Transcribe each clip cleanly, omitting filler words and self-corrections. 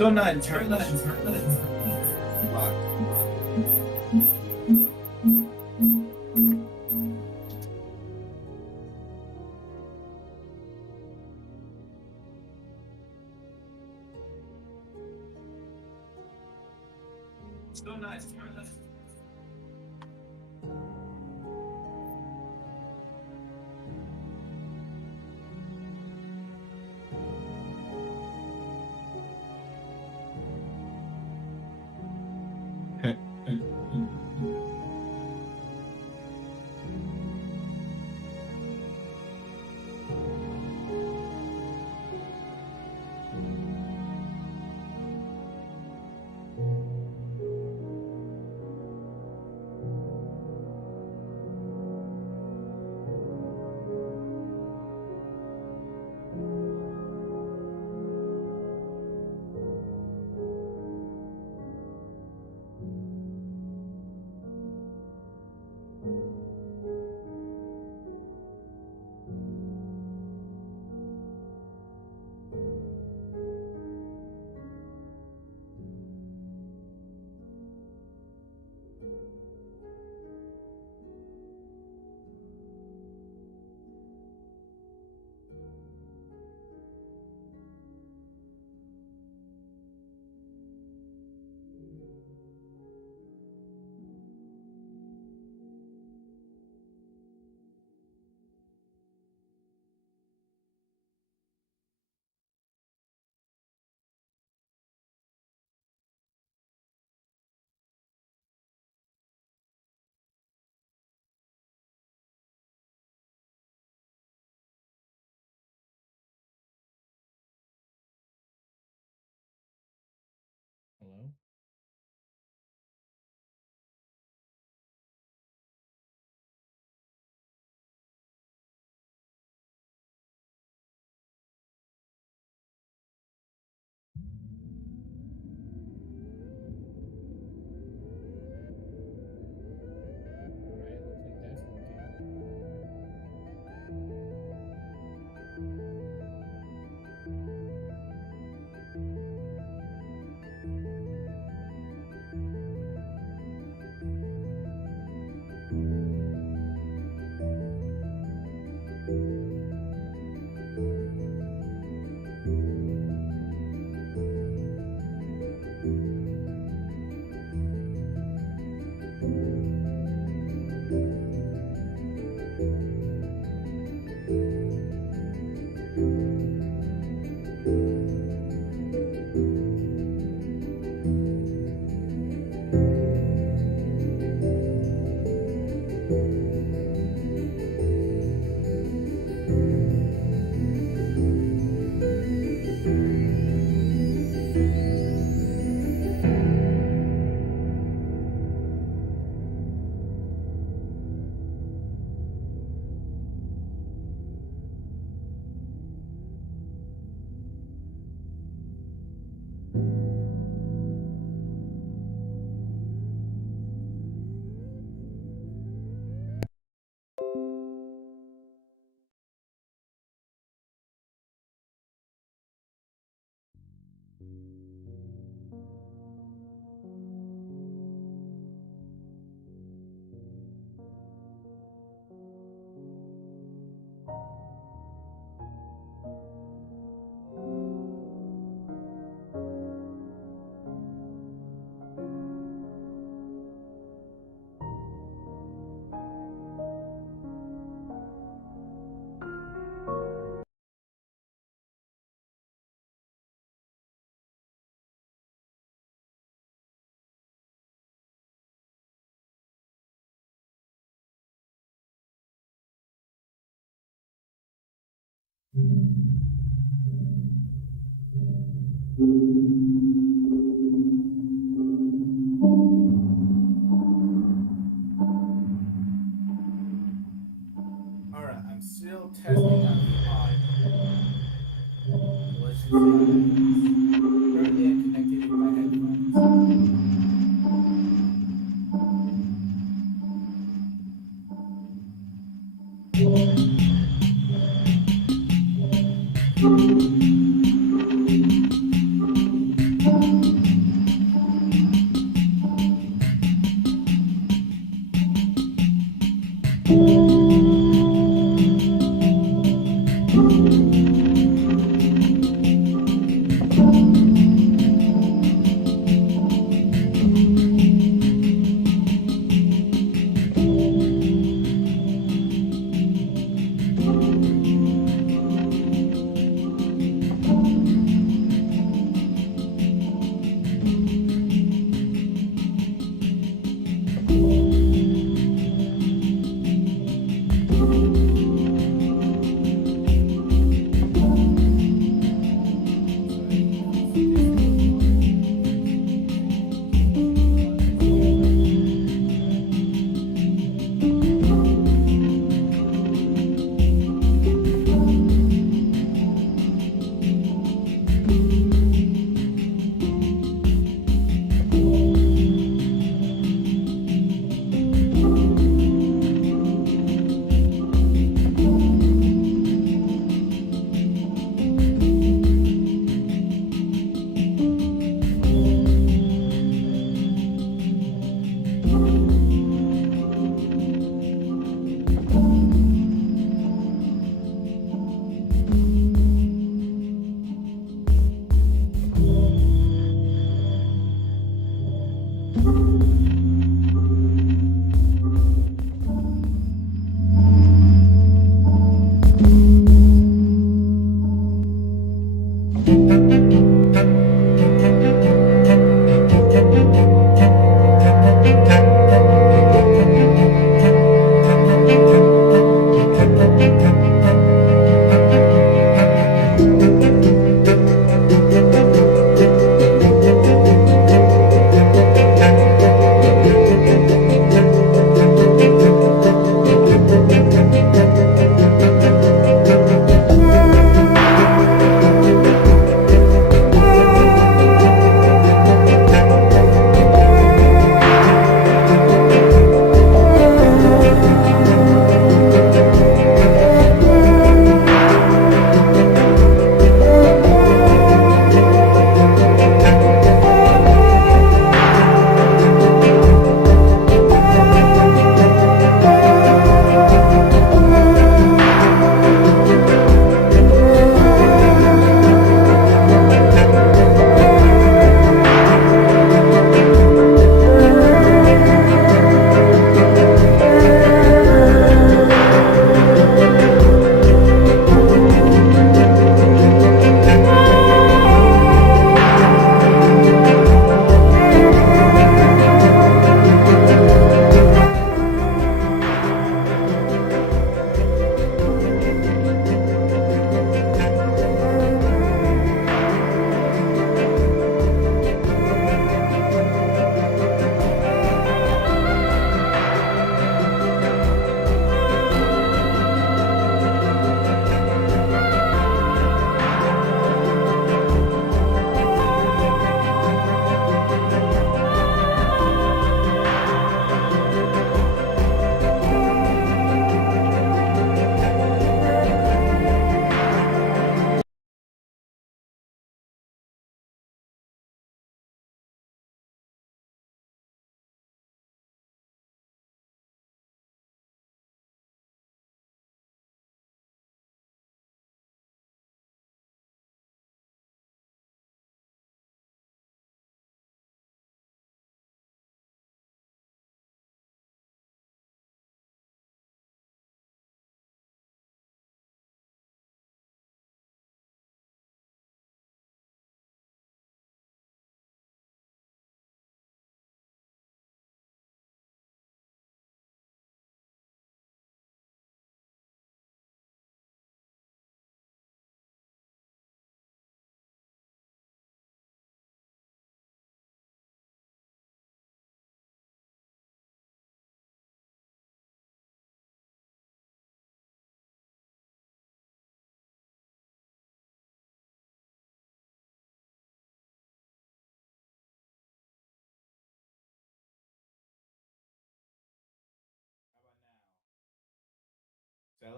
Still not entirely locked. Still not entirely. Hello? All right, looks like that's working. Alright, I'm still testing out the audio. Let's just say that currently I'm connected with my headphones.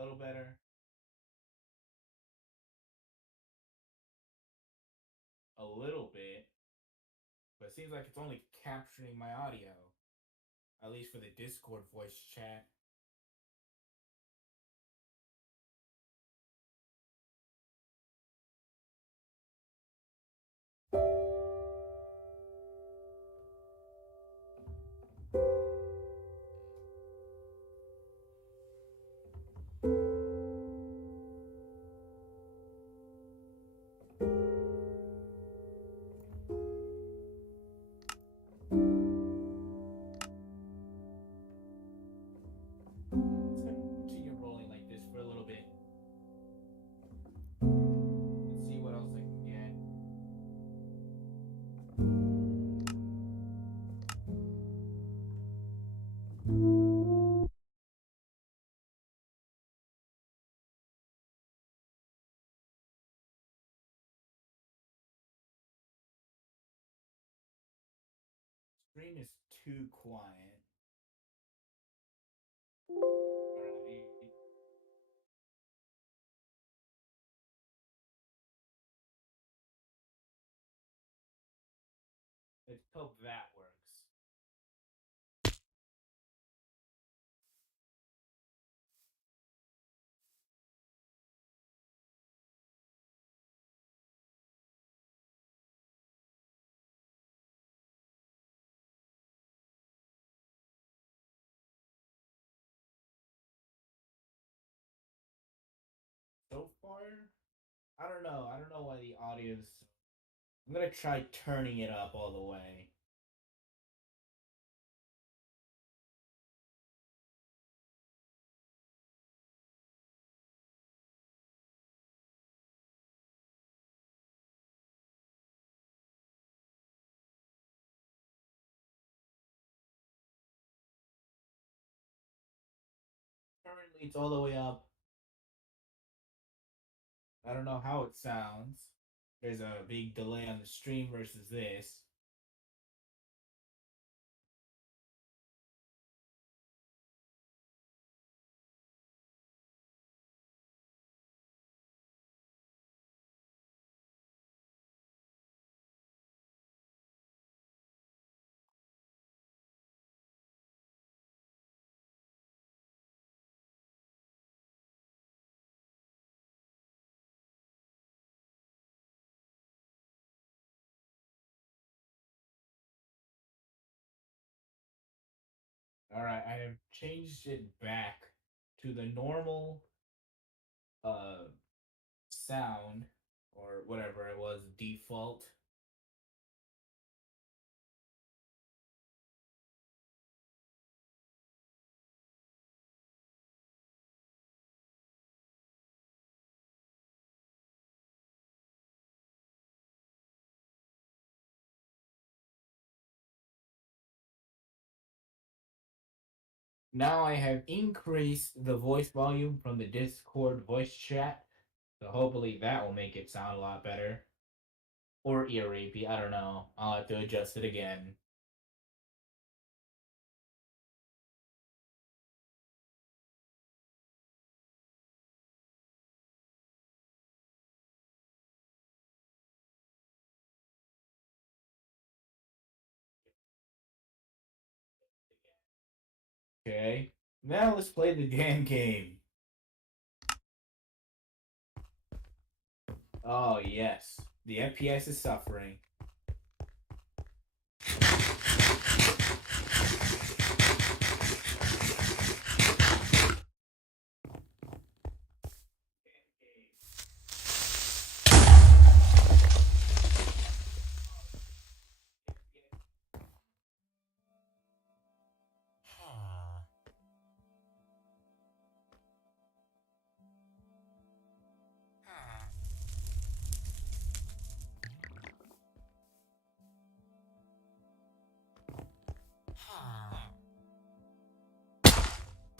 little better? A little bit. But it seems like it's only capturing my audio. At least for the Discord voice chat. Let's continue rolling like this for a little bit. Let's see what else I can get. Stream is too quiet. Alright. Let's hope that works. So far, I don't know. I don't know why the audio is. I'm gonna try turning it up all the way. Currently, it's all the way up. I don't know how it sounds. There's a big delay on the stream versus this. Alright, I have changed it back to the normal sound or whatever it was default. Now I have increased the voice volume from the Discord voice chat, so hopefully that will make it sound a lot better. Or ear rapey, I don't know. I'll have to adjust it again. Okay, now let's play the damn game. Oh yes, the FPS is suffering.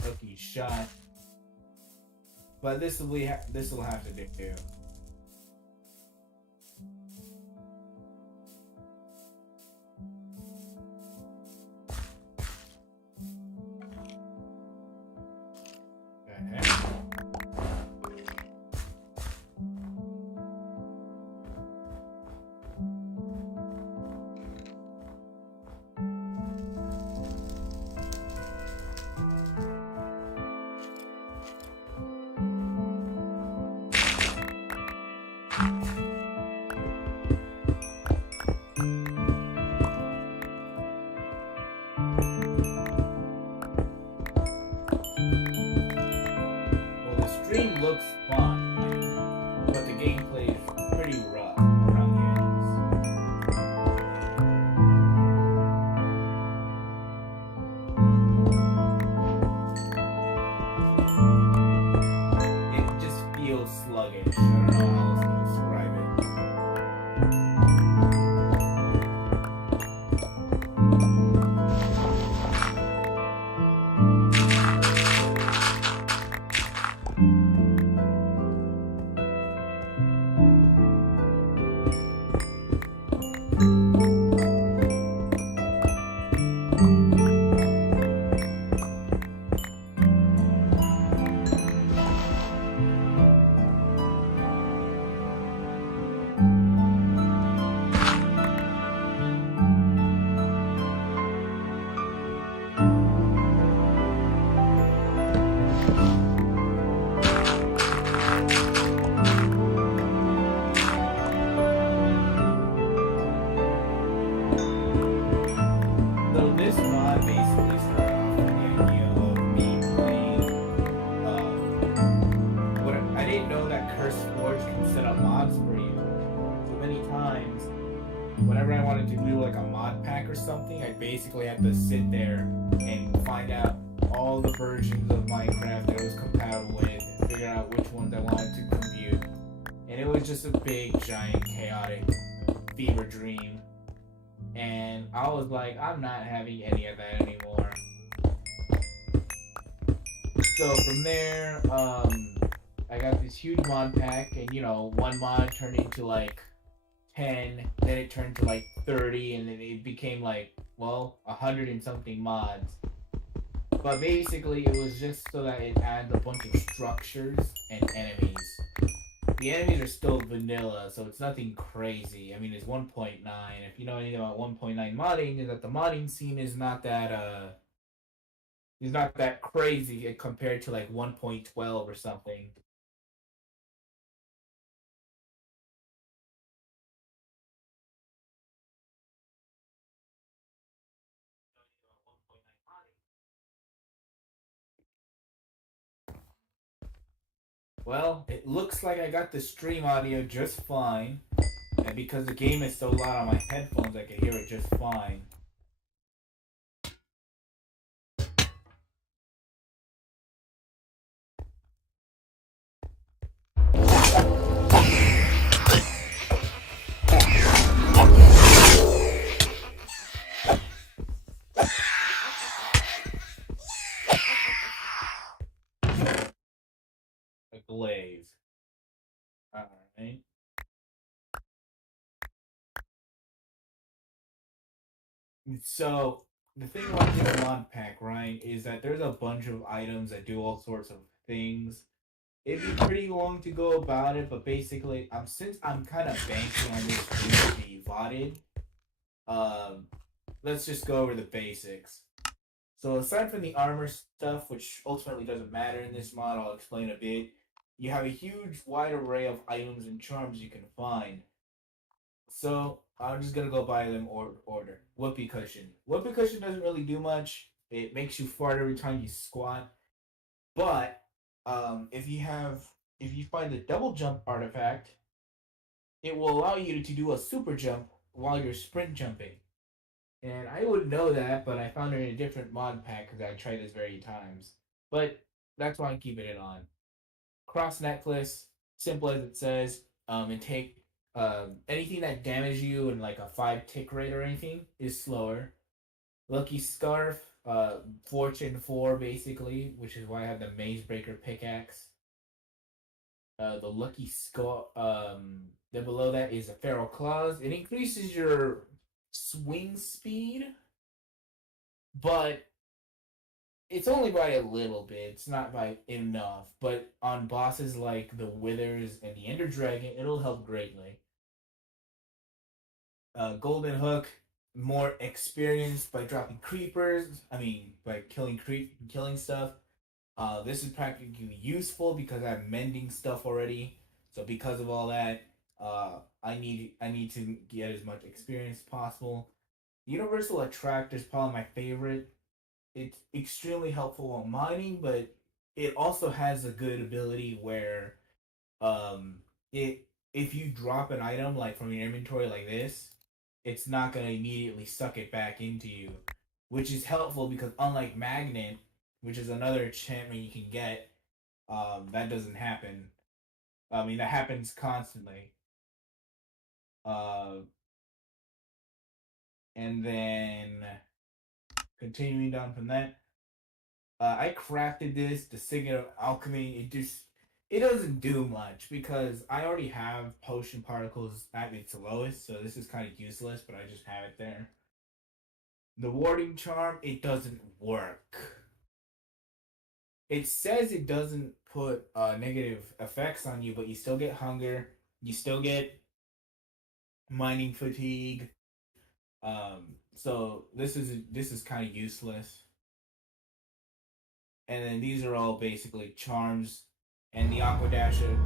Lucky shot. But this will have to do. Okay. looks fine, but the gameplay is pretty rough around the edges. It just feels sluggish. I don't know how else to describe it. So this mod basically started off with the idea of me playing. What I didn't know that Curse Forge can set up mods for you. So many times, whenever I wanted to do like a mod pack or something, I basically had to sit there and find out all the versions of Minecraft that it was compatible with, and figure out which ones I wanted to compute. And it was just a big, giant, chaotic fever dream. And I was like, I'm not having any of that anymore. So from there, I got this huge mod pack, and one mod turned into like 10, then it turned to like 30, and then it became like, well, 100 and something mods. But basically, it was just so that it adds a bunch of structures and enemies. The enemies are still vanilla, so it's nothing crazy. I mean, it's 1.9. If you know anything about 1.9 modding, is that the modding scene is not that crazy compared to like 1.12 or something. Well, it looks like I got the stream audio just fine, and because the game is so loud on my headphones, I can hear it just fine. A glaze. Alright. So the thing about this mod pack, right, is that there's a bunch of items that do all sorts of things. It'd be pretty long to go about it, but basically, since I'm kind of banking on this stream to be VODed, um, let's just go over the basics. So aside from the armor stuff, which ultimately doesn't matter in this mod, I'll explain a bit. You have a huge wide array of items and charms you can find. So I'm just gonna go by them order. Whoopee cushion. Whoopee cushion doesn't really do much. It makes you fart every time you squat. But if you find the double jump artifact, it will allow you to do a super jump while you're sprint jumping. And I would know that, but I found it in a different mod pack because I tried this very times. But that's why I'm keeping it on. Cross necklace, simple as it says. And take anything that damages you in like a 5 tick rate or anything is slower. Lucky scarf, fortune 4 basically, which is why I have the maze breaker pickaxe. The lucky skull. Then below that is a feral claws. It increases your swing speed, but it's only by a little bit. It's not by enough. But on bosses like the Withers and the Ender Dragon, it'll help greatly. Golden Hook, more experience by dropping creepers. I mean, by killing stuff. This is practically useful because I'm mending stuff already. So because of all that, I need to get as much experience as possible. Universal Attractor is probably my favorite. It's extremely helpful while mining, but it also has a good ability where um it if you drop an item like from your inventory like this, it's not gonna immediately suck it back into you, which is helpful because unlike magnet, which is another enchantment you can get, that doesn't happen. I mean that happens constantly. Uh, and then continuing down from that, I crafted this, the Signet of Alchemy. It doesn't do much because I already have potion particles at its lowest, so this is kind of useless, but I just have it there. The warding charm, it doesn't work. It says it doesn't put negative effects on you, but you still get hunger, you still get mining fatigue. So this is kind of useless. And then these are all basically charms, and the Aquadasher,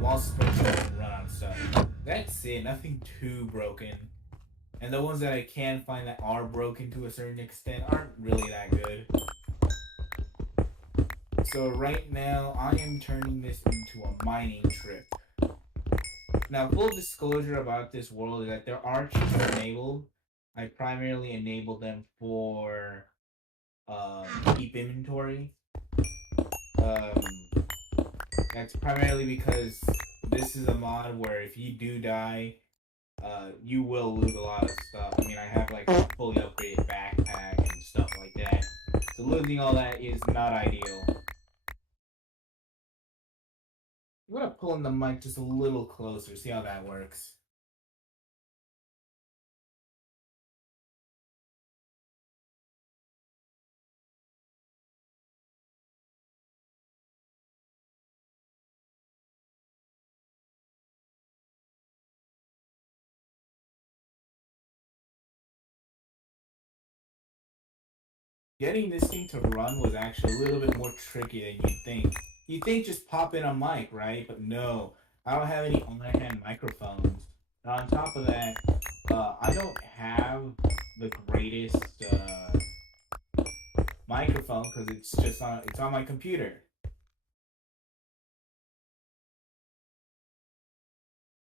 wall suspension, and run on stuff. That's it. Nothing too broken. And the ones that I can find that are broken to a certain extent aren't really that good. So right now, I am turning this into a mining trip. Now, full disclosure about this world is that there are cheats enabled. I primarily enabled them for Keepinventory. Um, That's primarily because this is a mod where if you do die, you will lose a lot of stuff. I mean, I have like a fully upgraded backpack and stuff like that. So losing all that is not ideal. I'm gonna pull in the mic just a little closer, see how that works. Getting this thing to run was actually a little bit more tricky than you'd think. You'd think just pop in a mic, right? But no, I don't have any on-hand microphones. And on top of that, I don't have the greatest microphone because it's on my computer.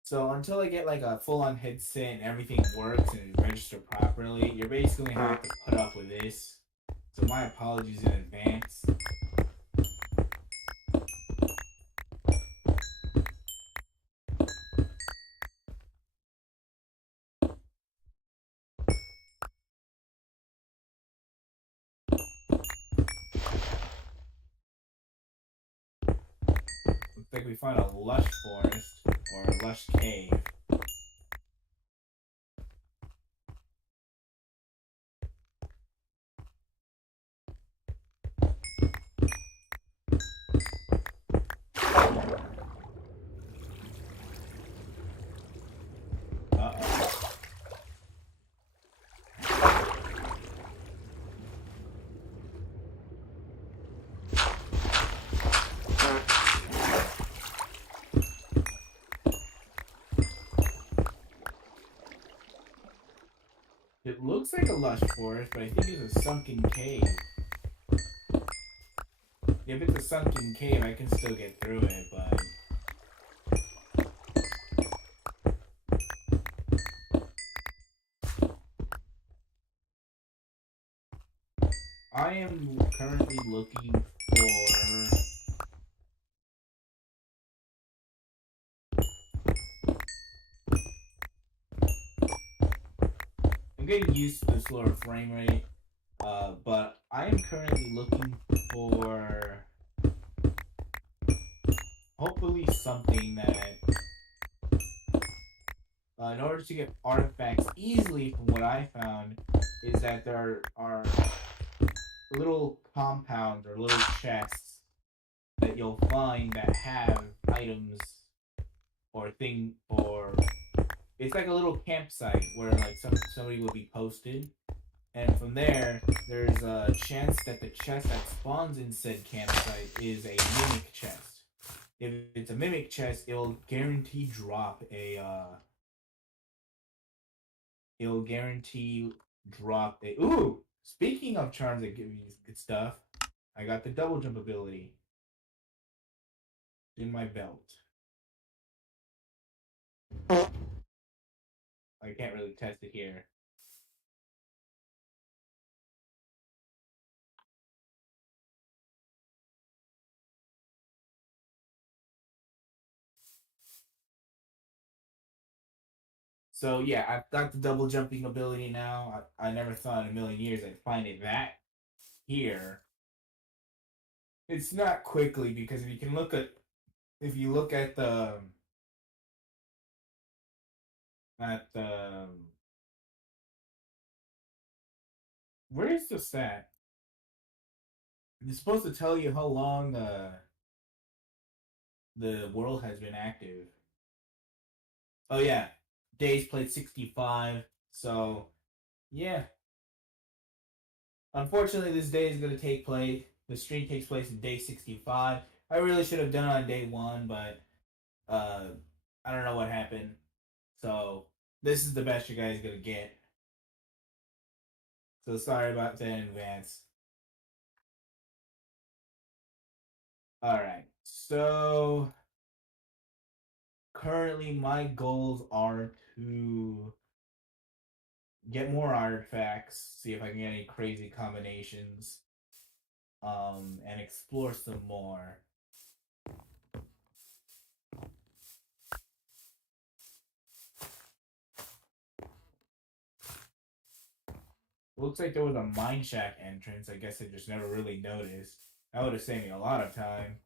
So until I get like a full-on headset and everything works and is registered properly, you're basically gonna have to put up with this. So my apologies in advance. Looks like we found a lush forest or a lush cave. Uh-oh. It looks like a lush forest, but I think it's a sunken cave. If it's a sunken cave, I can still get through it, but I am currently looking for. I'm getting used to the slower frame rate, but I am currently looking for hopefully something that, in order to get artifacts easily, from what I found, is that there are little compounds or little chests that you'll find that have items or thing or it's like a little campsite where like somebody will be posted, and from there there's a chance that the chest that spawns in said campsite is a mimic chest. If it's a mimic chest, it'll guarantee drop a ooh. Speaking of charms that give you good stuff, I got the double jump ability. in my belt. I can't really test it here. So yeah, I've got the double jumping ability now. I never thought in a million years I'd find it that here. It's not quickly because if you look at the where is the stat? It's supposed to tell you how long the world has been active. Oh yeah, days played 65. So yeah, unfortunately, this day is gonna take place. The stream takes place in day 65. I really should have done it on day one, but uh, I don't know what happened. So this is the best you guys gonna get. So sorry about that in advance. All right. So currently, my goals are to get more artifacts, see if I can get any crazy combinations, and explore some more. Looks like there was a mine shack entrance. I guess I just never really noticed. That would have saved me a lot of time.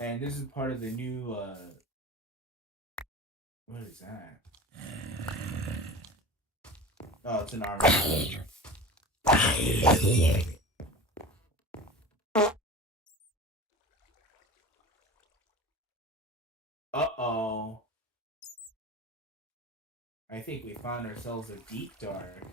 And this is part of the new, what is that? Oh, it's an armor. Uh-oh. I think we found ourselves a deep dark.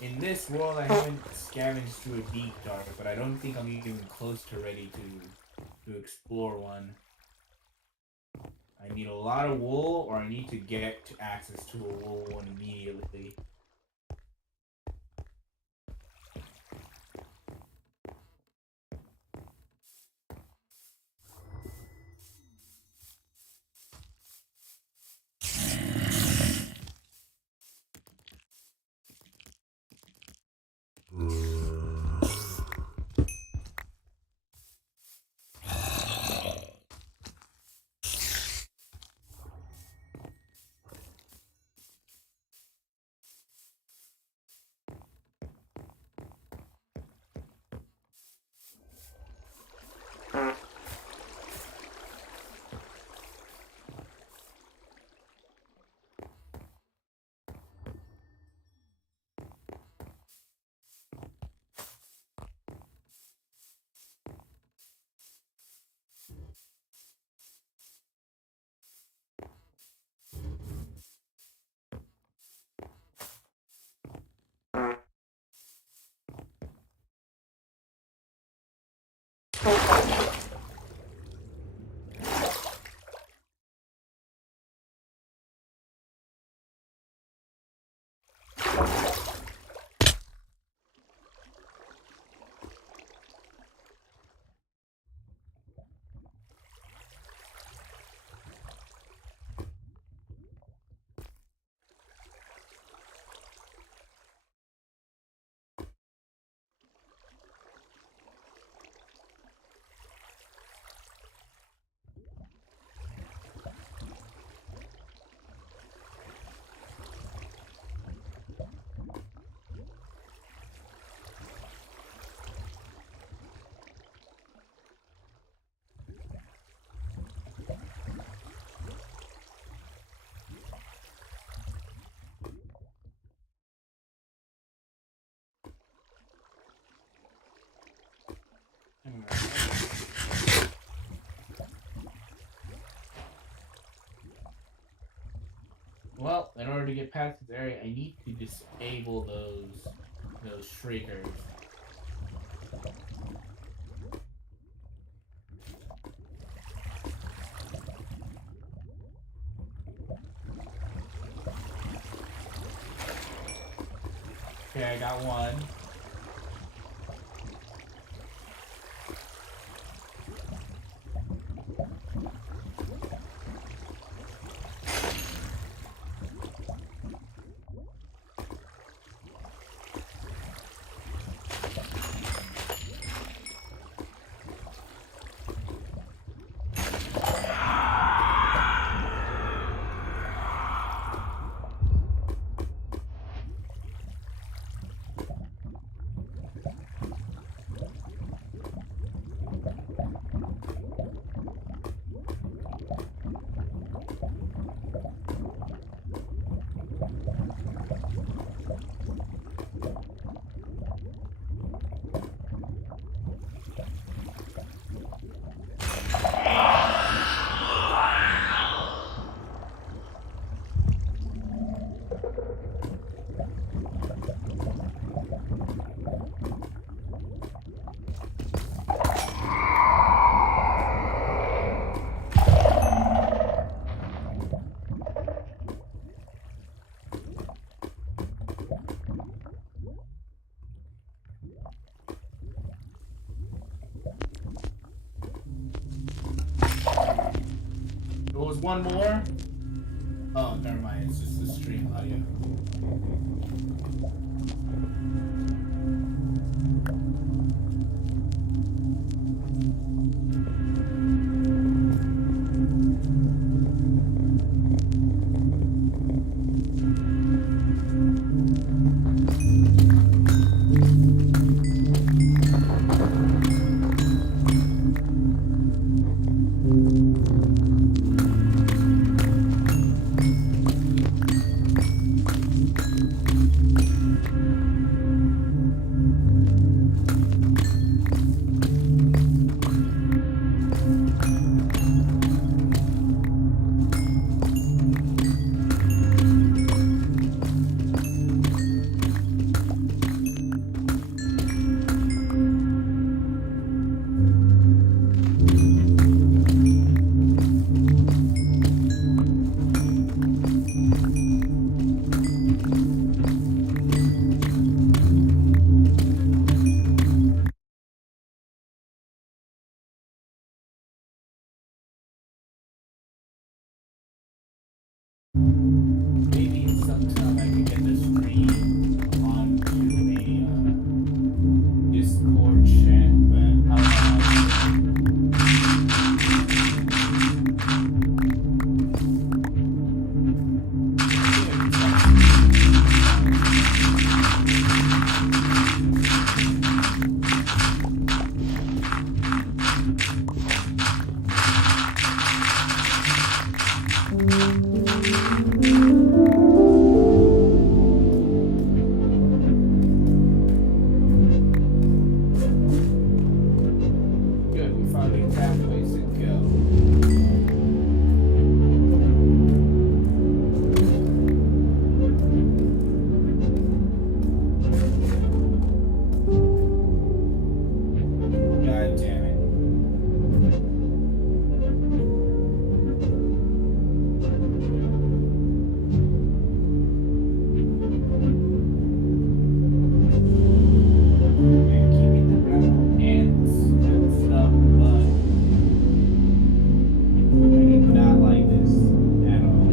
In this world, I haven't scavenged through a deep dark, but I don't think I'm even close to ready to explore one. I need a lot of wool, or I need to get access to a wool one immediately. Well, in order to get past this area, I need to disable those shriekers. Okay, I got one. There was one more. Oh, never mind. It's just the stream audio. Maybe sometime I could get the stream onto a Discord chat, but I don't know how to Good, we found new pathways to go. God damn it. And keeping the gravel ants and stuff, but I do not like this at all.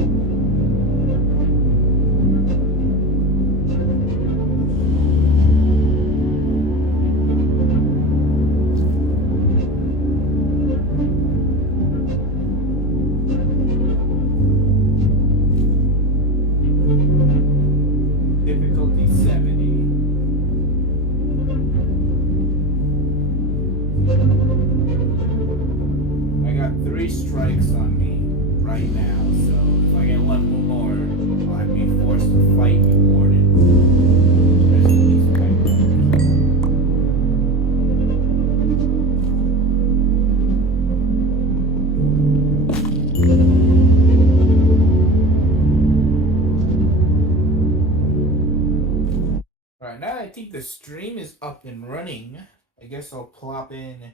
Difficulty 70. I got 3 strikes on me right now, so if I get one more, I'll have to be forced to fight with Warden. Rest in peace, Alright, now I think the stream is up and running. I guess I'll plop in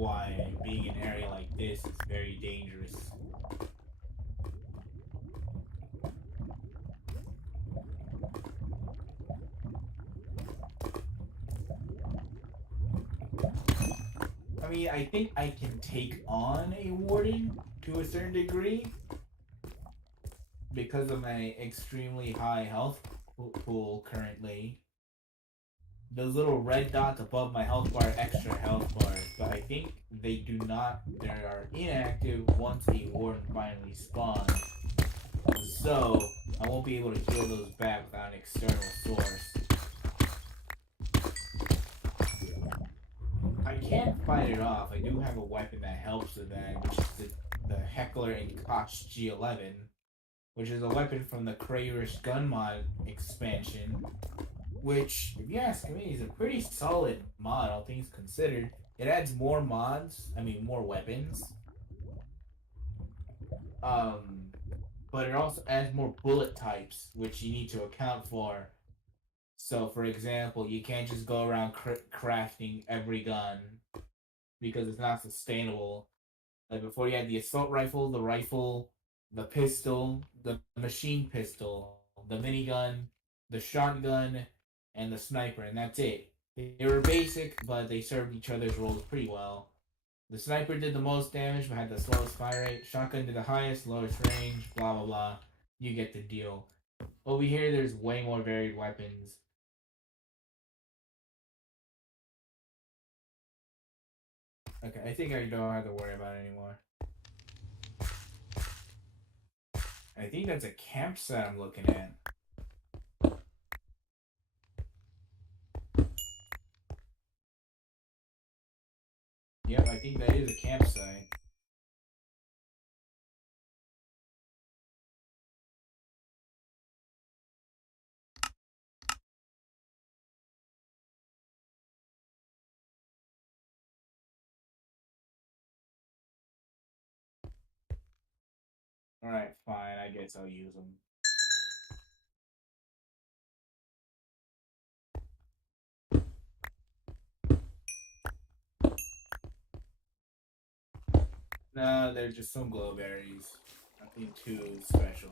why being in an area like this is very dangerous. I mean, I think I can take on a warden to a certain degree because of my extremely high health pool currently. Those little red dots above my health bar are extra health bars, but I think they do not. They are inactive once a warden finally spawns. So I won't be able to heal those back without an external source. I can fight it off. I do have a weapon that helps with that, which is the Heckler and Koch G11, which is a weapon from the Crayrish Gun Mod expansion, which, if you ask me, is a pretty solid mod, all things considered. It adds more mods, I mean, more weapons. Um, but it also adds more bullet types, which you need to account for. So, for example, you can't just go around crafting every gun because it's not sustainable. Like before, you had the assault rifle, the pistol, the machine pistol, the minigun, the shotgun, and the sniper, and that's it. They were basic, but they served each other's roles pretty well. The sniper did the most damage, but had the slowest fire rate. Shotgun did the highest, lowest range, blah blah blah. You get the deal. Over here, there's way more varied weapons. Okay, I think I don't have to worry about it anymore. I think that's a campsite I'm looking at. Yep, I think that is a campsite. Alright, fine, I guess I'll use them. Nah, they're just some glowberries. Nothing too special.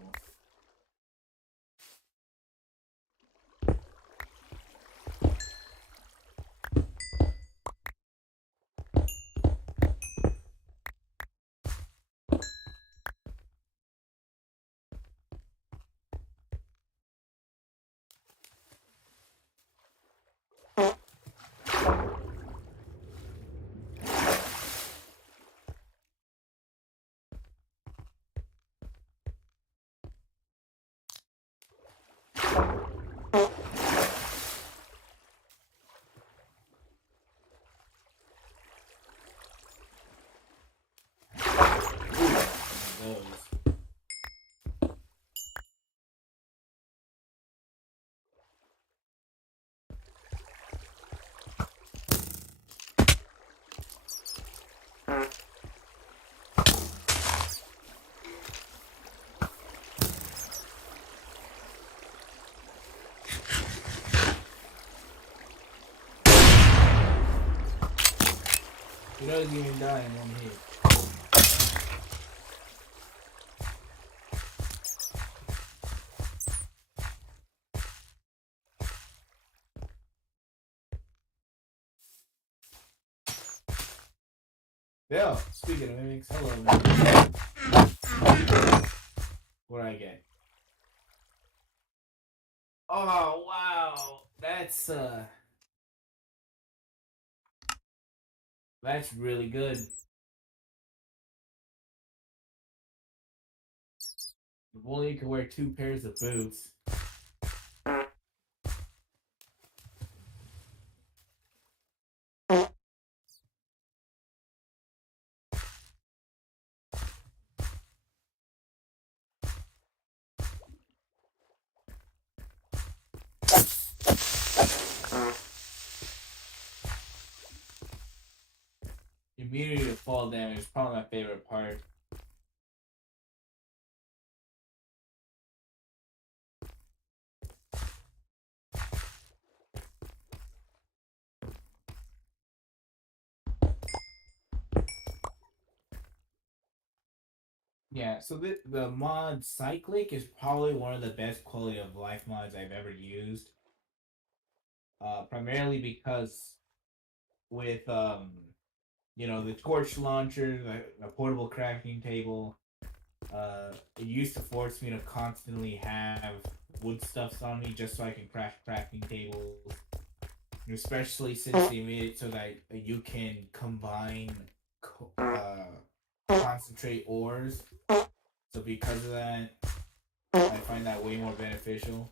Those. He doesn't even die in one hit. Yeah, speaking of mimics, hello man. What do I get? Oh wow. That's really good. If only you could wear 2 pairs of boots. Immunity to fall damage is probably my favorite part. Yeah, so the mod Cyclic is probably one of the best quality of life mods I've ever used. Primarily because with the torch launcher, the portable crafting table, it used to force me to constantly have wood stuffs on me just so I can craft crafting tables. Especially since they made it so that you can combine concentrate ores. So because of that, I find that way more beneficial.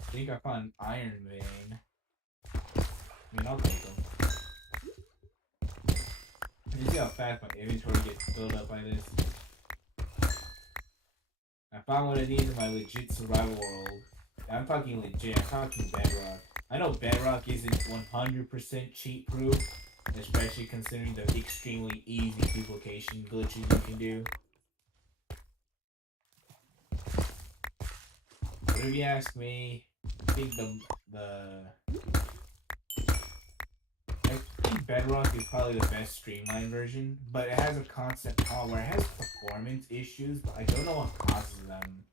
I think I found Iron Vein. I mean, I'll take them. You see how fast my inventory gets filled up by this? I found what I need in my legit survival world. I'm talking legit, I'm talking bedrock. I know bedrock isn't 100% cheat proof, especially considering the extremely easy duplication glitches you can do. But if you ask me, I think I think Bedrock is probably the best streamlined version, but it has a constant problem where it has performance issues, but I don't know what causes them.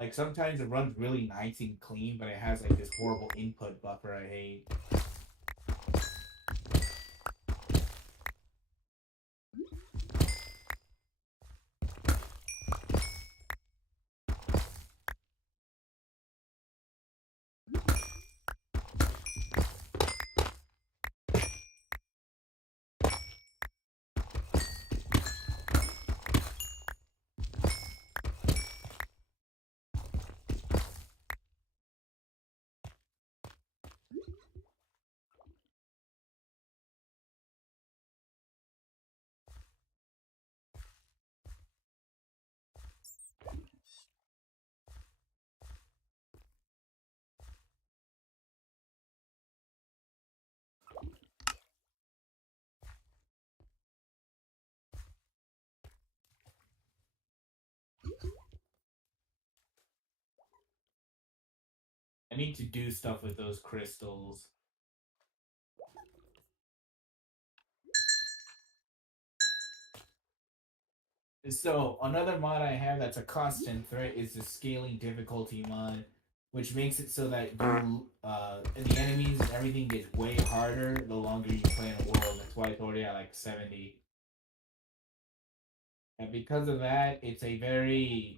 Like sometimes it runs really nice and clean, but it has like this horrible input buffer I hate. I need to do stuff with those crystals. So another mod I have that's a constant threat is the scaling difficulty mod, which makes it so that the enemies and everything gets way harder the longer you play in a world. That's why it's already at like 70. And because of that, it's a very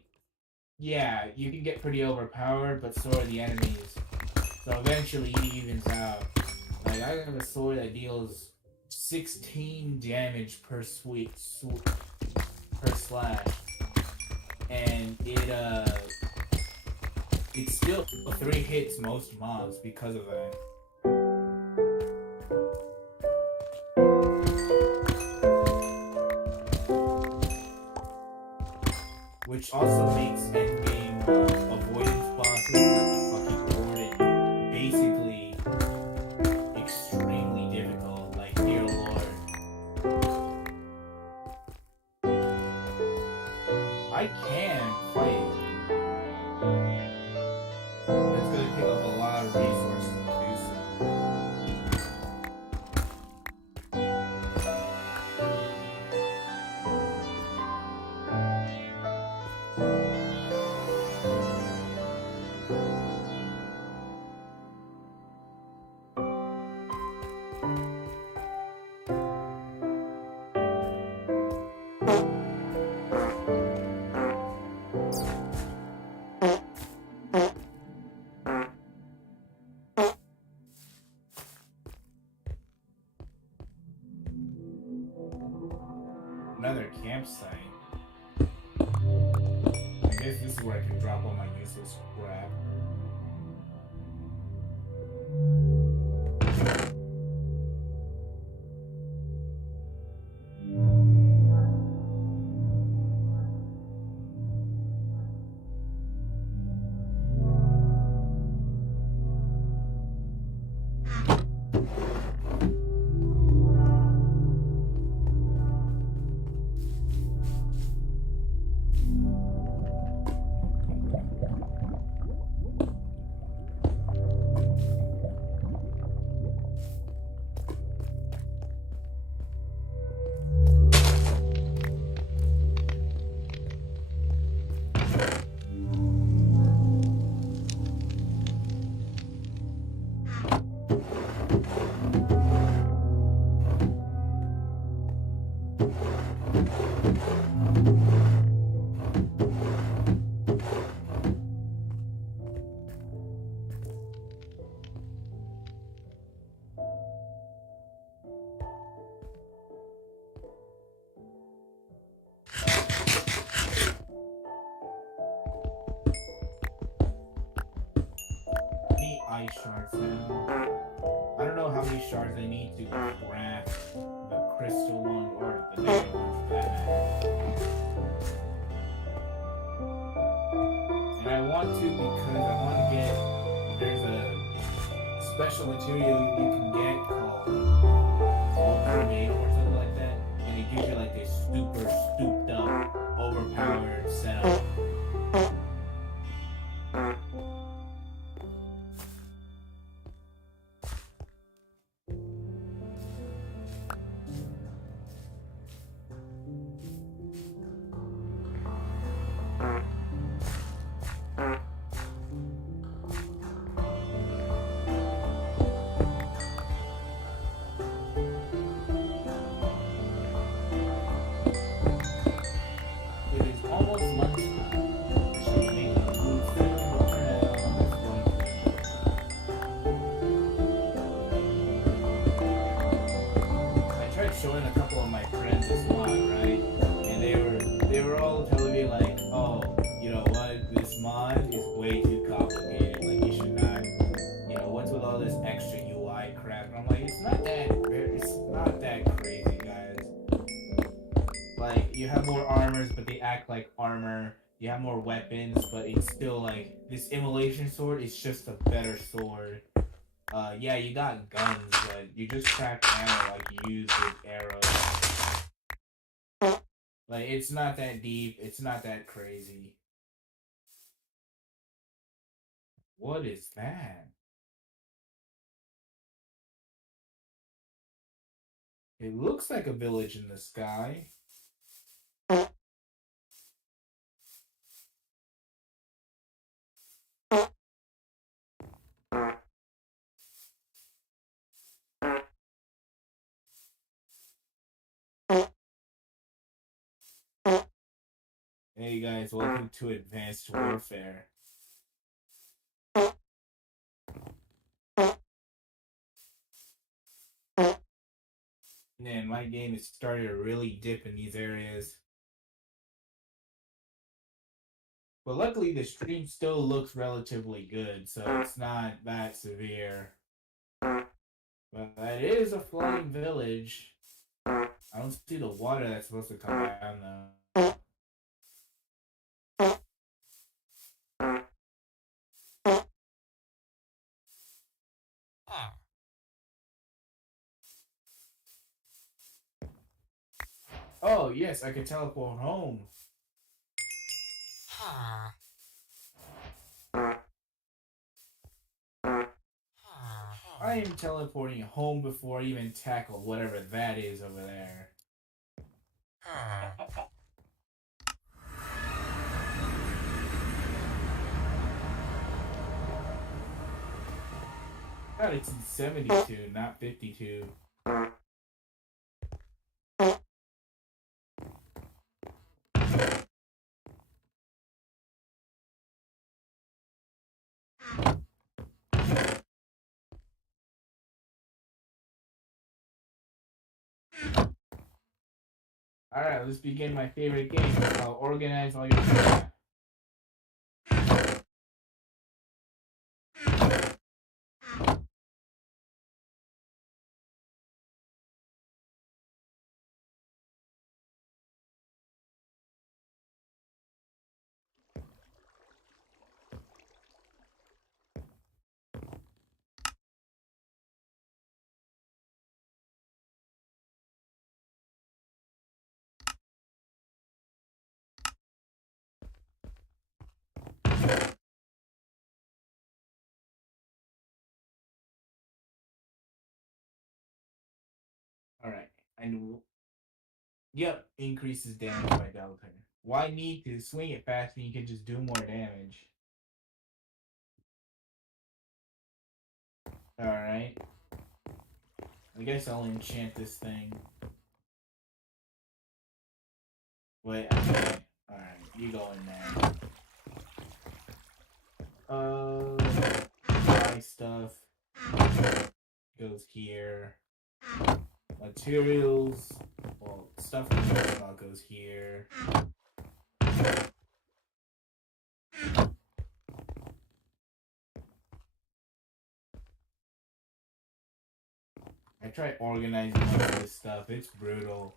you can get pretty overpowered, but so are the enemies. So eventually it evens out. Like I have a sword that deals 16 damage per per slash, and it's still 3 hits most mobs because of that. Which also makes endgame avoidance bosses like the fucking warden basically extremely difficult. Like, dear lord. I can fight it, but it's gonna take up a lot of resources to do so. Another campsite. I guess this is where I can drop all my useless crap. ice shards now. I don't know how many shards I need to craft the crystal one or the negative one for that matter. And I want to because I want to get, there's a special material you can get called ultimatum or something like that, and it gives you like a super souped up, overpowered setup. It is almost lunchtime. I should be making food soon. We'll turn it on. That's going to. I tried showing a couple of my friends this mod, right? And they were all telling me like, oh, you know what, this mod is way too complicated. Like you should not, what's with all this extra UI crap? And I'm like, it's not that crazy, guys. Like, you have more armors, but they act like armor. You have more weapons, but it's still like this immolation sword is just a better sword. Yeah, you got guns, but you just craft ammo like you use with arrows. Like, it's not that deep. It's not that crazy. What is that? It looks like a village in the sky. Hey guys, welcome to Advanced Warfare. Man, my game is starting to really dip in these areas. But luckily the stream still looks relatively good, so it's not that severe. But that is a floating village. I don't see the water that's supposed to come down though. Oh yes, I can teleport home. I am teleporting home before I even tackle whatever that is over there. God, it's in 72, not 52. Alright, let's begin my favorite game. I'll organize all your crap. Alright, and yep, increases damage by Delta. Why need to swing it fast when you can just do more damage? Alright. I guess I'll enchant this thing. Wait, I can't. Alright, you go in there. Buy stuff. Goes here. Materials. Well, stuff that goes here. tried organizing all of this stuff. It's brutal.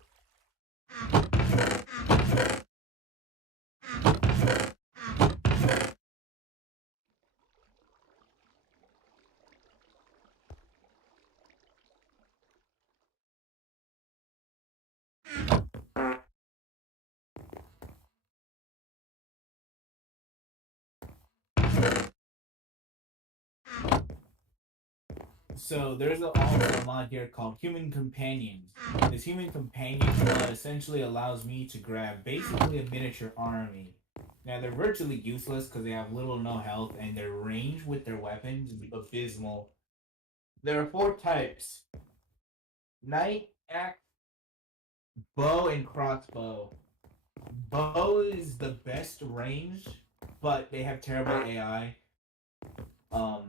So there's also a mod here called Human Companions. This Human Companions mod essentially allows me to grab basically a miniature army. Now they're virtually useless because they have little or no health and their range with their weapons is abysmal. There are 4 types: knight, axe, bow, and crossbow. Bow is the best range, but they have terrible AI.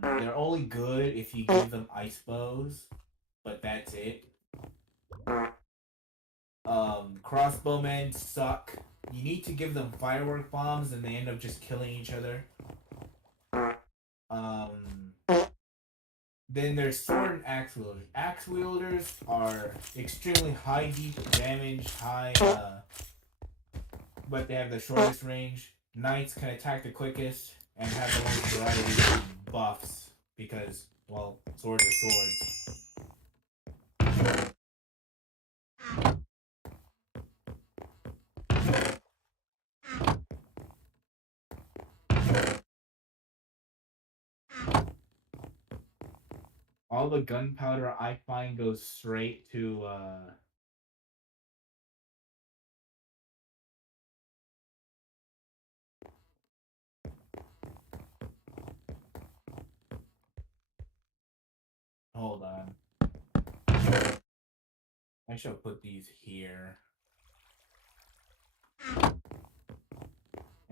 They're only good if you give them ice bows, but that's it. Crossbowmen suck. You need to give them firework bombs, and they end up just killing each other. Um, then there's sword and axe wielders. Axe wielders are extremely high deep damage, but they have the shortest range. Knights can attack the quickest and have the most variety of buffs because, well, swords are swords. All the gunpowder I find goes straight to hold on. I should put these here.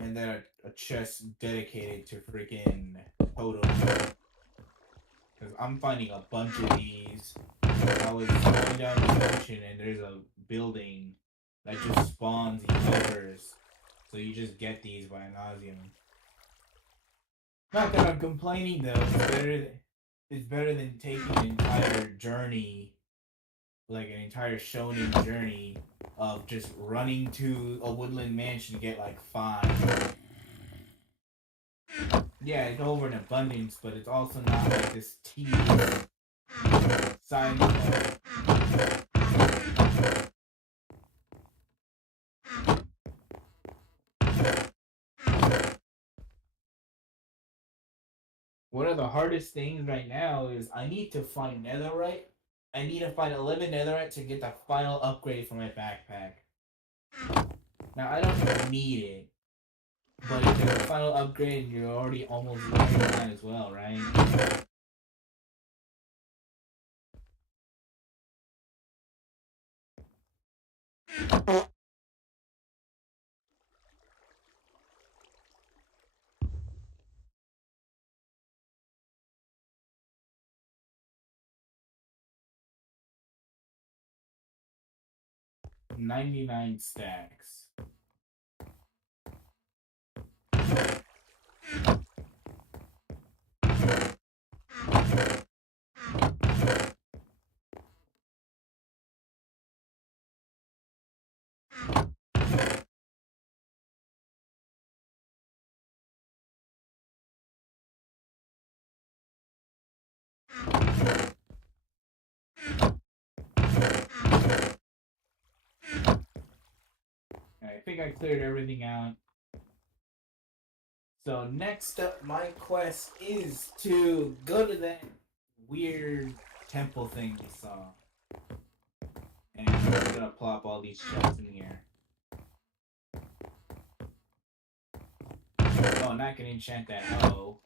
And then a chest dedicated to freaking totems. Because I'm finding a bunch of these. I was going down the ocean and there's a building that just spawns these ogres. So you just get these by nauseam. Not that I'm complaining though. It's better than taking an entire journey, like an entire shonen journey of just running to a woodland mansion to get like 5. Yeah, it's over in abundance, but it's also not like this tedious side quest. One of the hardest things right now is I need to find netherite. I need to find 11 netherite to get the final upgrade for my backpack. Now, I don't need it, but if there's a final upgrade, you're already almost there, you might as well, right? $99 stacks. I think I cleared everything out. So next up, my quest is to go to that weird temple thing we saw. And I'm just gonna plop all these chests in here. Oh, I'm not gonna enchant that hoe.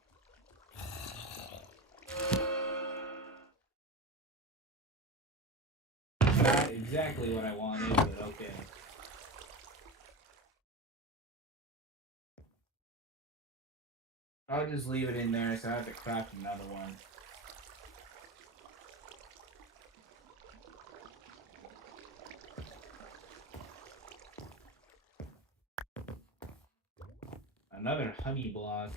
Not exactly what I wanted, but okay. I'll just leave it in there so I have to craft another one. Another honey block.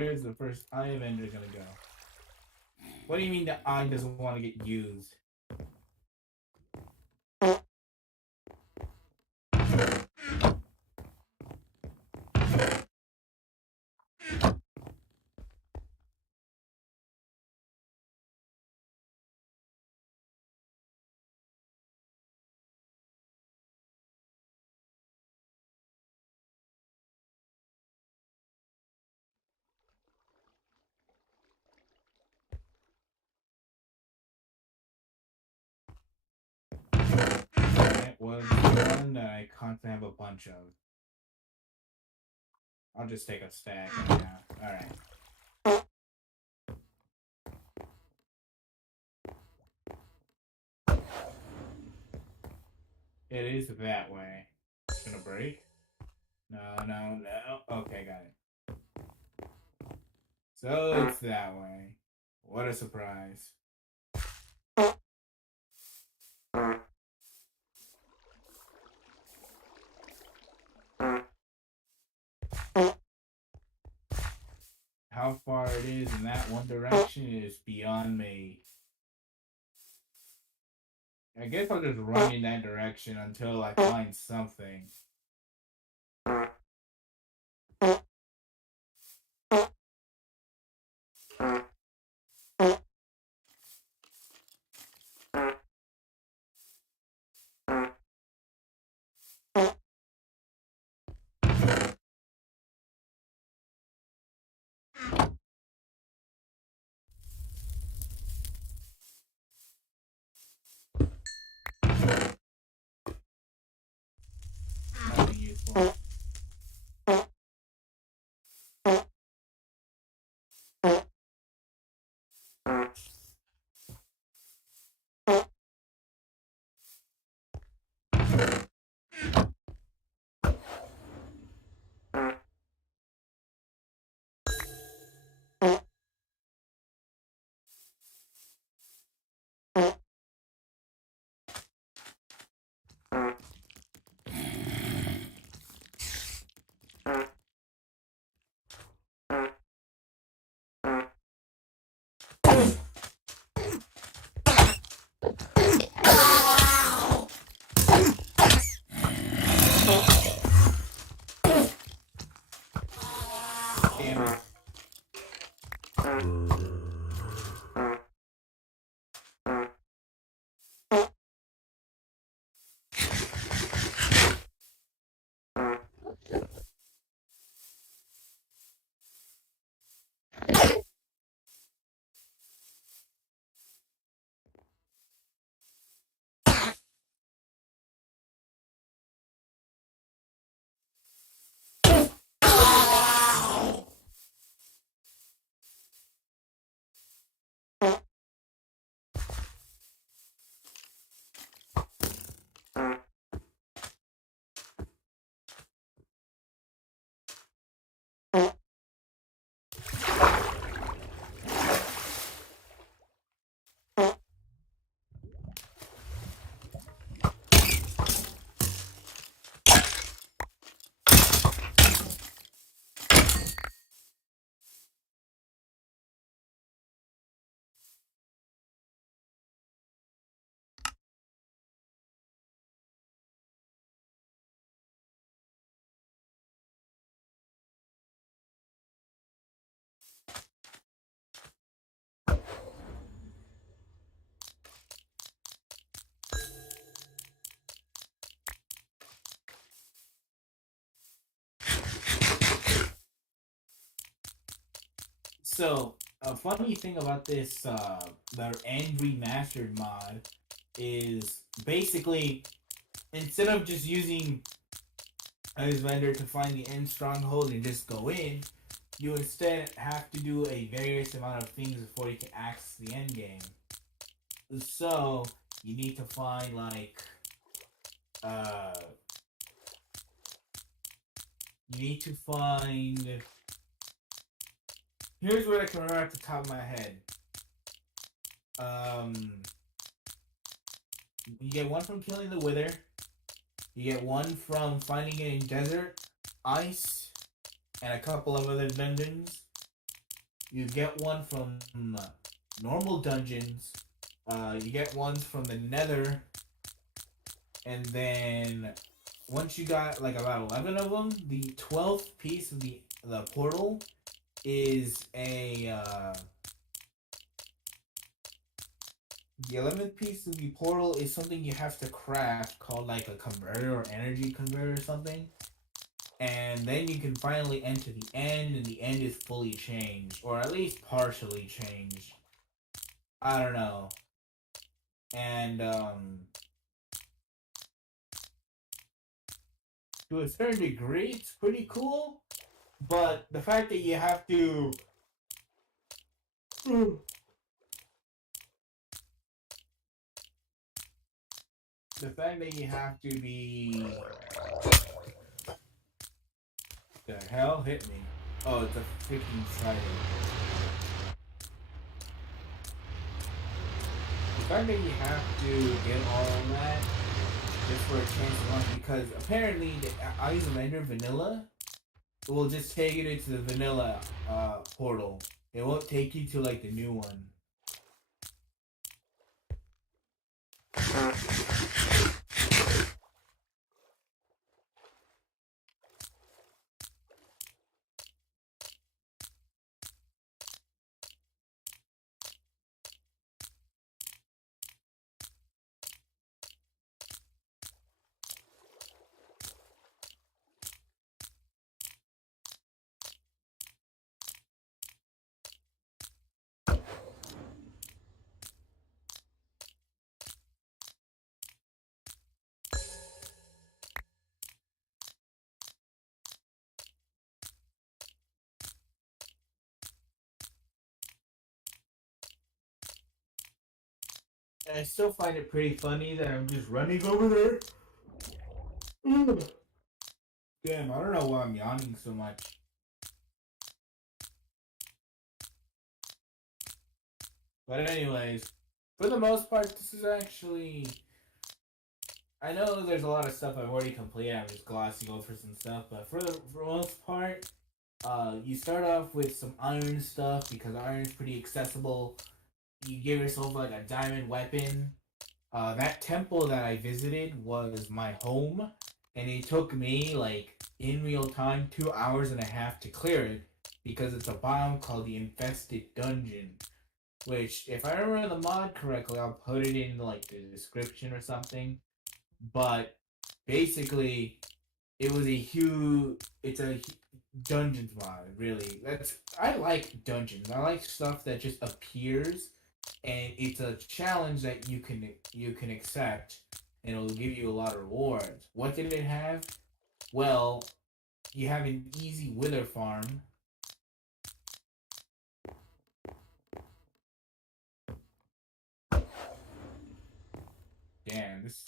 where's the first eye vendor gonna go? What do you mean the eye doesn't want to get used? That was the one that I constantly have a bunch of. I'll just take a stack right now. Alright. It is that way. It's gonna break? No. Okay, got it. So it's that way. What a surprise. How far it is in that one direction is beyond me. I guess I'll just run in that direction until I find something. Nothing useful. Damn it. So, a funny thing about this, the End Remastered mod is basically instead of just using this vendor to find the end stronghold and just go in, you instead have to do a various amount of things before you can access the end game. So, you need to find uh, you need to find. Here's what I can remember at the top of my head. You get one from killing the Wither. You get one from finding it in desert, ice, and a couple of other dungeons. You get one from normal dungeons. You get ones from the Nether, and then once you got like about 11 of them, the 12th piece of the portal is a the 11th piece of the portal is something you have to craft called like a converter or energy converter or something. And then you can finally enter the end, and the end is fully changed, or at least partially changed. I don't know. And to a certain degree, it's pretty cool. But the fact that you have to the fact that you have to be the hell hit me. Oh, it's a freaking trident. The fact that you have to get all of that just for a chance to launch, because apparently the Eyes of Ender vanilla will just take you to the vanilla portal. It won't take you to like the new one. And I still find it pretty funny that I'm just running over there. Damn, I don't know why I'm yawning so much. But anyways, for the most part, this is actually. I know there's a lot of stuff I've already completed. I'm just glossing over some stuff, but for the most part, you start off with some iron stuff because iron is pretty accessible. You give yourself like a diamond weapon. That temple that I visited was my home, and it took me like in real time 2 hours and a half to clear it because it's a biome called the Infested Dungeon. Which, if I remember the mod correctly, I'll put it in like the description or something. But basically, it was a huge. It's a dungeons mod, really. I like dungeons. I like stuff that just appears, and it's a challenge that you can accept, and it'll give you a lot of rewards. What did it have? Well, you have an easy wither farm. Damn, this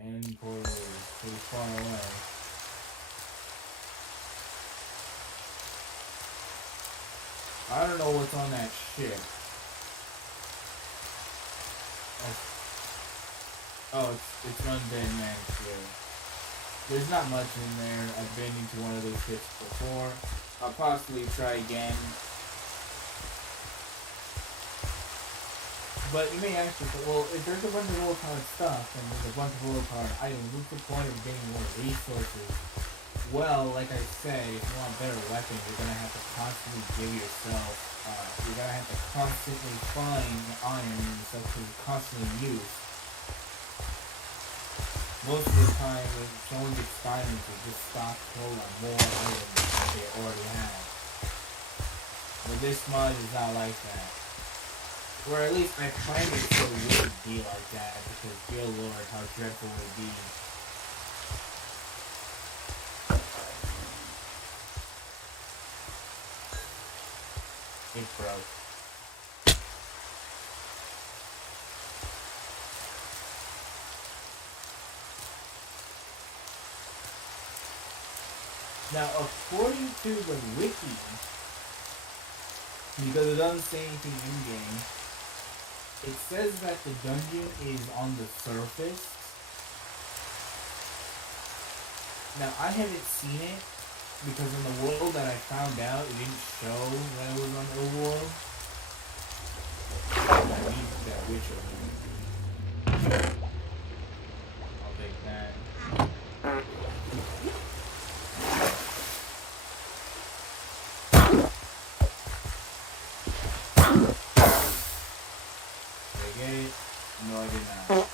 end portal is pretty far away. I don't know what's on that ship. Oh, it's an undead man ship. There's not much in there. I've been into one of those ships before. I'll possibly try again. But you may ask yourself, well, if there's a bunch of overpowered stuff and there's a bunch of overpowered items, what's the point of getting more resources? Well, like I said, if you want better weapons, you're gonna have to constantly give yourself, you're gonna have to constantly find iron and stuff to constantly use. Most of the time, when someone gets diamonds, they just stockpile on more items than they already have. But this mod is not like that. Or at least I find it so it would be like that, because dear lord, how dreadful would it be. It broke. Now, according to the wiki, because it doesn't say anything in-game, it says that the dungeon is on the surface. Now, I haven't seen it, because in the world that I found out, it didn't show that it was Did I get it? No, I did not.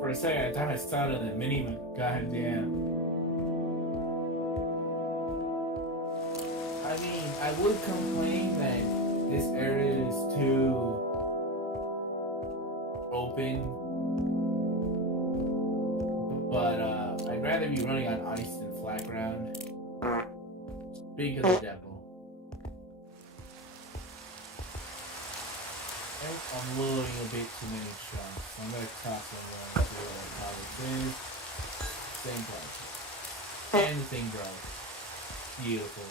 For a second, I thought I started the mini. Goddamn. I mean, I would complain that this area is too open, but I'd rather be running on ice than flat ground. Speak of the devil. I'm loading a bit too many chunks. I'm gonna toss them around to how this is. Same price. And the thing broke. Beautiful.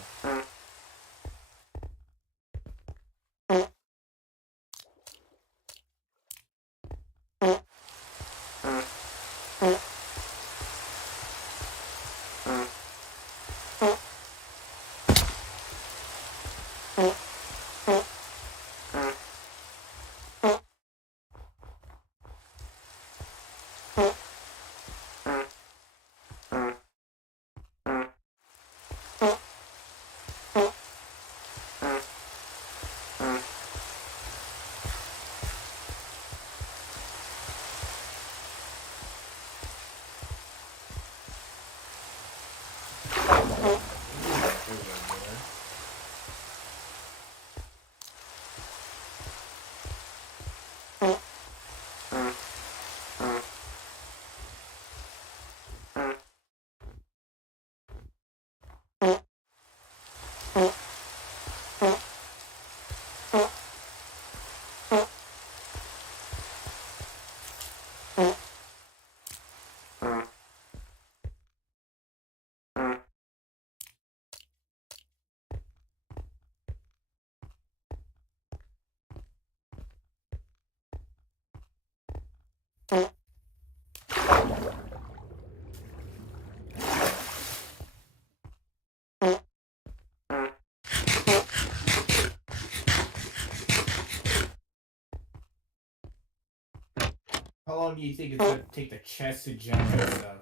long do you think it's gonna take the chest to generate stuff?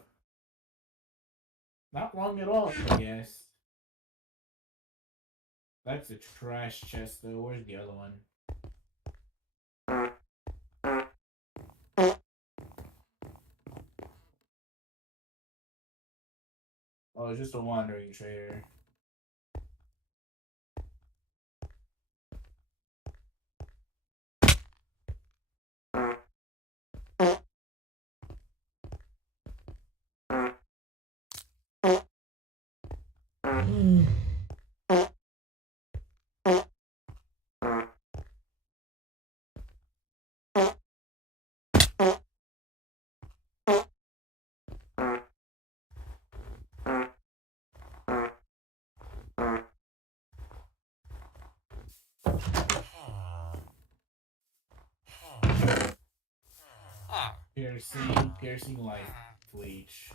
Not long at all, I guess. That's a trash chest, though. Where's the other one? Oh, it's just a wandering trader. Piercing light bleach.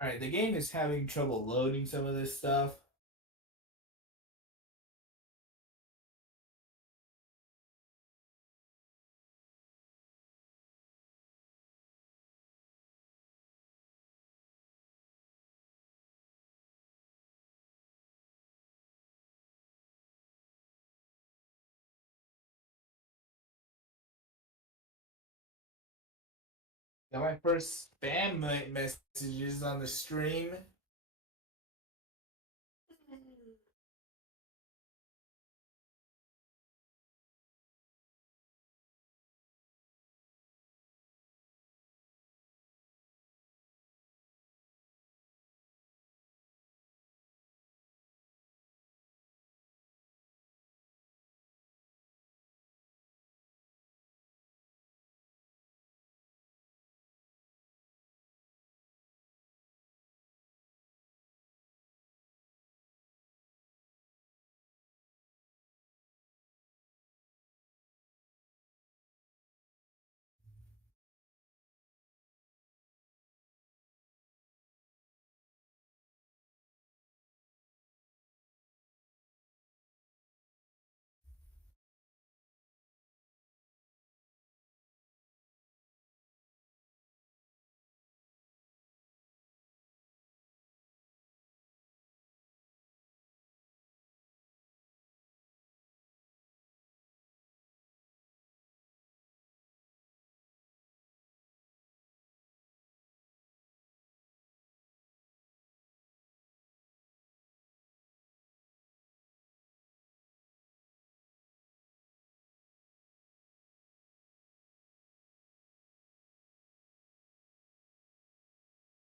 Alright, the game is having trouble loading some of this stuff. Got my first spam messages on the stream.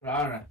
I don't know.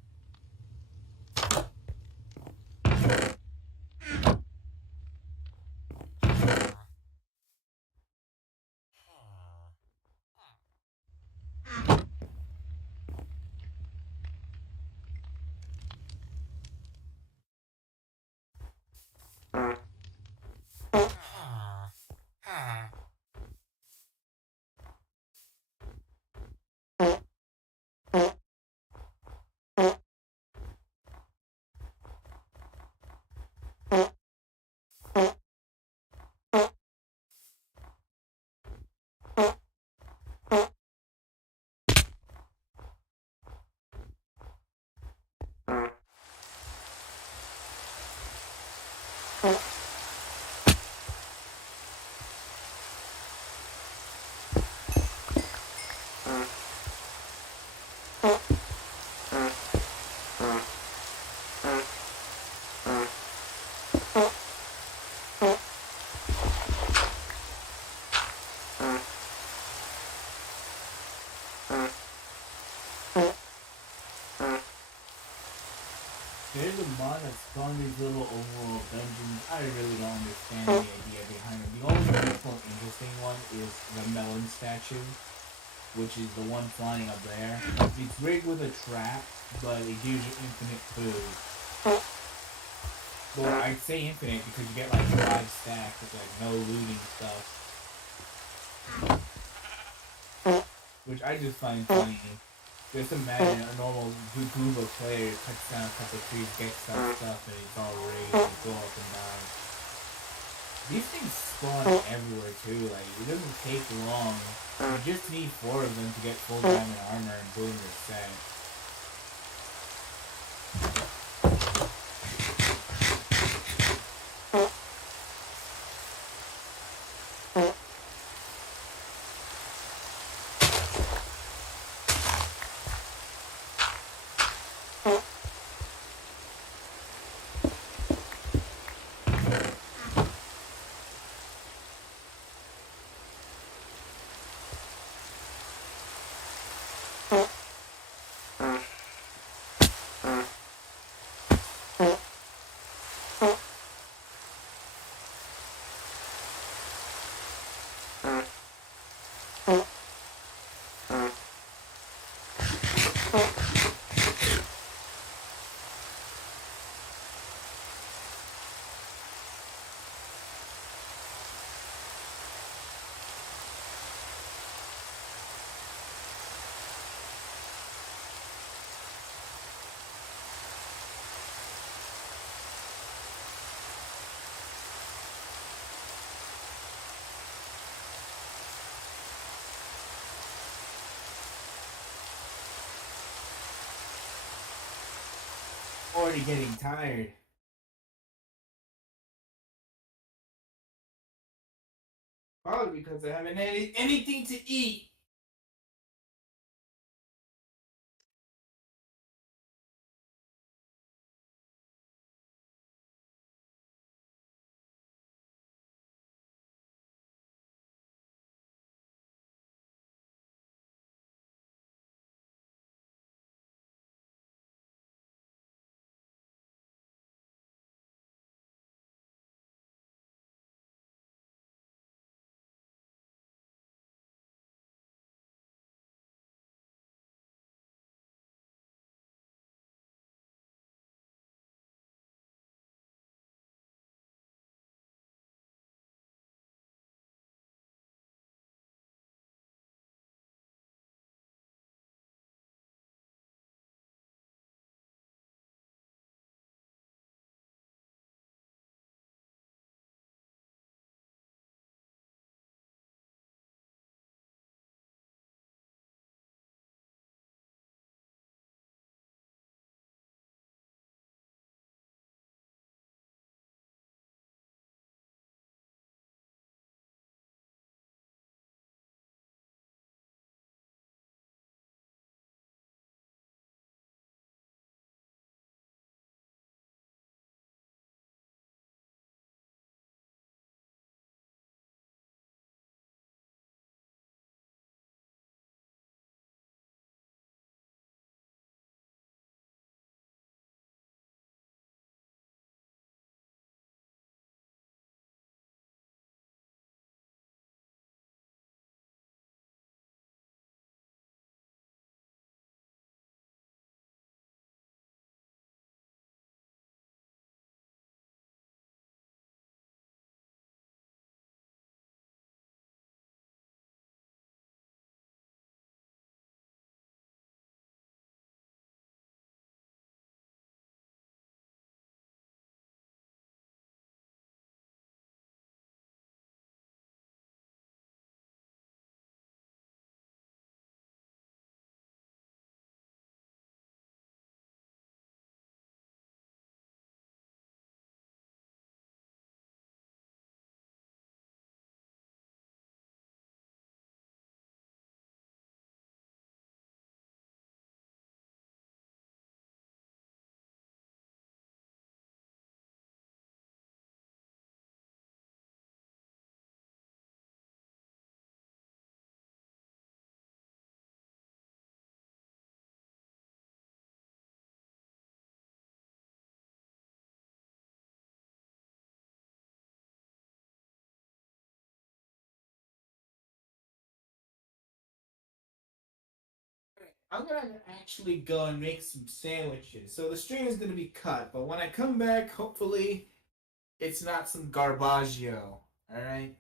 There's a mod that spawned these little overworld dungeons. I really don't understand the idea behind it. The only useful and interesting one is the melon statue, which is the one flying up there. It's rigged with a trap, but it gives you infinite food. Well, I'd say infinite because you get like 5 stacks with like no looting stuff. which I just find funny. Just imagine a normal group of players cuts down a couple trees, gets some stuff, and it's all rigged to go up and down. These things spawn everywhere too. Like it doesn't take long. You just need 4 of them to get full diamond armor, and boom, you're set. Already getting tired. Probably because I haven't had anything to eat. I'm gonna actually go and make some sandwiches. So the stream is gonna be cut, but when I come back, hopefully it's not some garbaggio. All right.